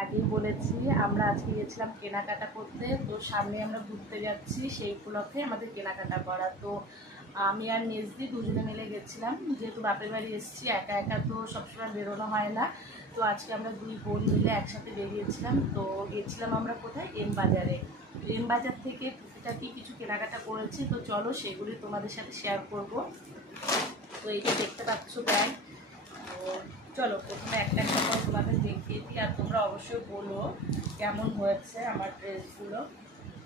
আগেই বলেছি আমরা আজকে গেছিলাম কেনাকাটা করতে। তো সামনে আমরা ঘুরতে যাচ্ছি, সেই উপলক্ষে আমাদের কেনাকাটা করা। তো আমি আর মেজদি দুজনে মিলে গেছিলাম, যেহেতু বাপের বাড়ি এসেছি, একা একা তো সবসময় বেরোনো হয় না। তো আজকে আমরা দুই বোন মিলে একসাথে বেরিয়েছিলাম। তো গেছিলাম আমরা কোথায়, এম বাজারে। এম বাজার থেকে টুকিটাকি কিছু কেনাকাটা করেছি। তো চলো সেগুলি তোমাদের সাথে শেয়ার করব। তো এইটা দেখতে পাচ্ছ ব্যাগ। তো চলো প্রথমে একটা একটা করে তোমাদের দেখিয়ে দিই, আর তোমরা অবশ্যই বলো কেমন হয়েছে আমার ড্রেসগুলো।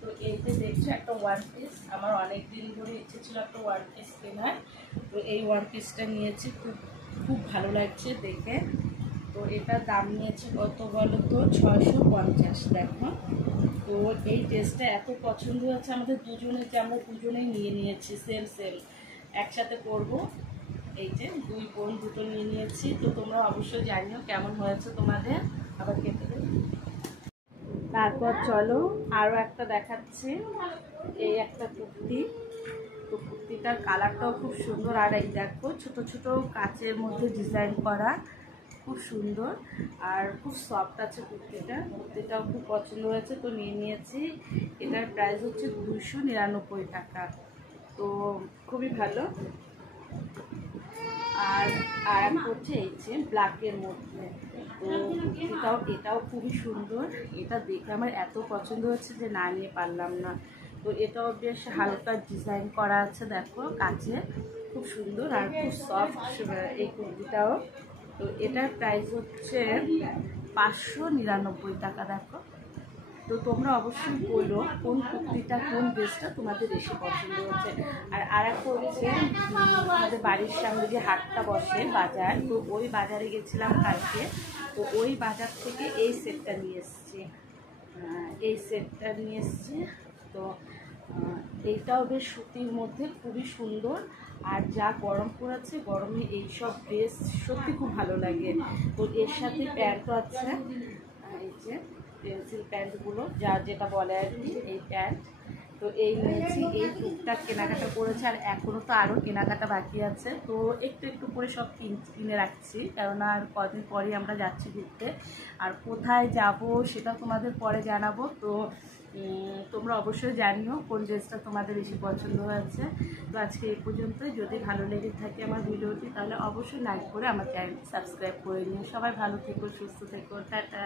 তো এইতে দেখছো একটা ওয়ান পিস, আমার অনেক দিন ধরে ইচ্ছে ছিল একটা ওয়ান পিস কেনার। তো এই ওয়ান পিসটা নিয়েছি, খুব খুব ভালো লাগছে দেখে। তো এটার দাম নিয়েছে কত বলো তো, 650। দেখো, তো এই ড্রেসটা এত পছন্দ হয়েছে আমাদের দুজনের যে আমরা দুজনেই নিয়ে নিয়েছি সেম সেম, একসাথে পরবো। এই যে দুই বোন দুটো নিয়ে নিয়েছি। তো তোমরা অবশ্যই জানিও কেমন হয়েছে তোমাদের। আবার কেটে দেবে। তারপর চলো আরও একটা দেখাচ্ছি, এই একটা কুর্তি। তো কুর্তিটার কালারটাও খুব সুন্দর, আর এই দেখো ছোট ছোট কাচের মধ্যে ডিজাইন করা, খুব সুন্দর আর খুব সফট আছে কুর্তিটা। কুর্তিটাও খুব পছন্দ হয়েছে, তো নিয়ে নিয়েছি। এটার প্রাইস হচ্ছে 299 টাকা। তো খুবই ভালো। আর আর হচ্ছে এই যে ব্ল্যাকের মধ্যে, তো এটাও খুবই সুন্দর। এটা দেখে আমার এত পছন্দ হচ্ছে যে না নিয়ে পারলাম না। তো এটাও বেশ হালকা ডিজাইন করা আছে, দেখো কাছে, খুব সুন্দর আর খুব সফট এই কুর্তিটাও। তো এটার প্রাইস হচ্ছে 599 টাকা। দেখো, তো তোমরা অবশ্যই বলো কোন কুর্তিটা কোন ড্রেসটা তোমাদের বেশি পছন্দ হচ্ছে। আর একটা হচ্ছে আমাদের বাড়ির সামনে যে হাটটা বসে বাজার, তো ওই বাজারে গেছিলাম কালকে। তো ওই বাজার থেকে এই সেটটা নিয়ে এসেছি, তো এইটাও বেশ সুতির মধ্যে, খুবই সুন্দর। আর যা গরম পড়েছে, গরমে এইসব ড্রেস সত্যি খুব ভালো লাগে। তো এর সাথে প্যান্টও আছে, এই যে পেন্সিল প্যান্টগুলো যেটা বলে আর কি, এই প্যান্ট। তো এই নিয়েছি, এই টুকটাক কেনাকাটা করেছে, আর এখনও তো আরও কেনাকাটা বাকি আছে। তো একটু একটু করে সব কিনে রাখছি, কেননা আর কদিন পরেই আমরা যাচ্ছি ঘুরতে। আর কোথায় যাব সেটা তোমাদের পরে জানাবো। তো তোমরা অবশ্যই জানিও কোন ড্রেসটা তোমাদের বেশি পছন্দ হয়েছে। তো আজকে এই পর্যন্তই। যদি ভালো লেগে থাকে আমার ভিডিওটি, তাহলে অবশ্যই লাইক করে আমার চ্যানেলটি সাবস্ক্রাইব করে নিও। সবাই ভালো থেকো, সুস্থ থেকো, টাটা।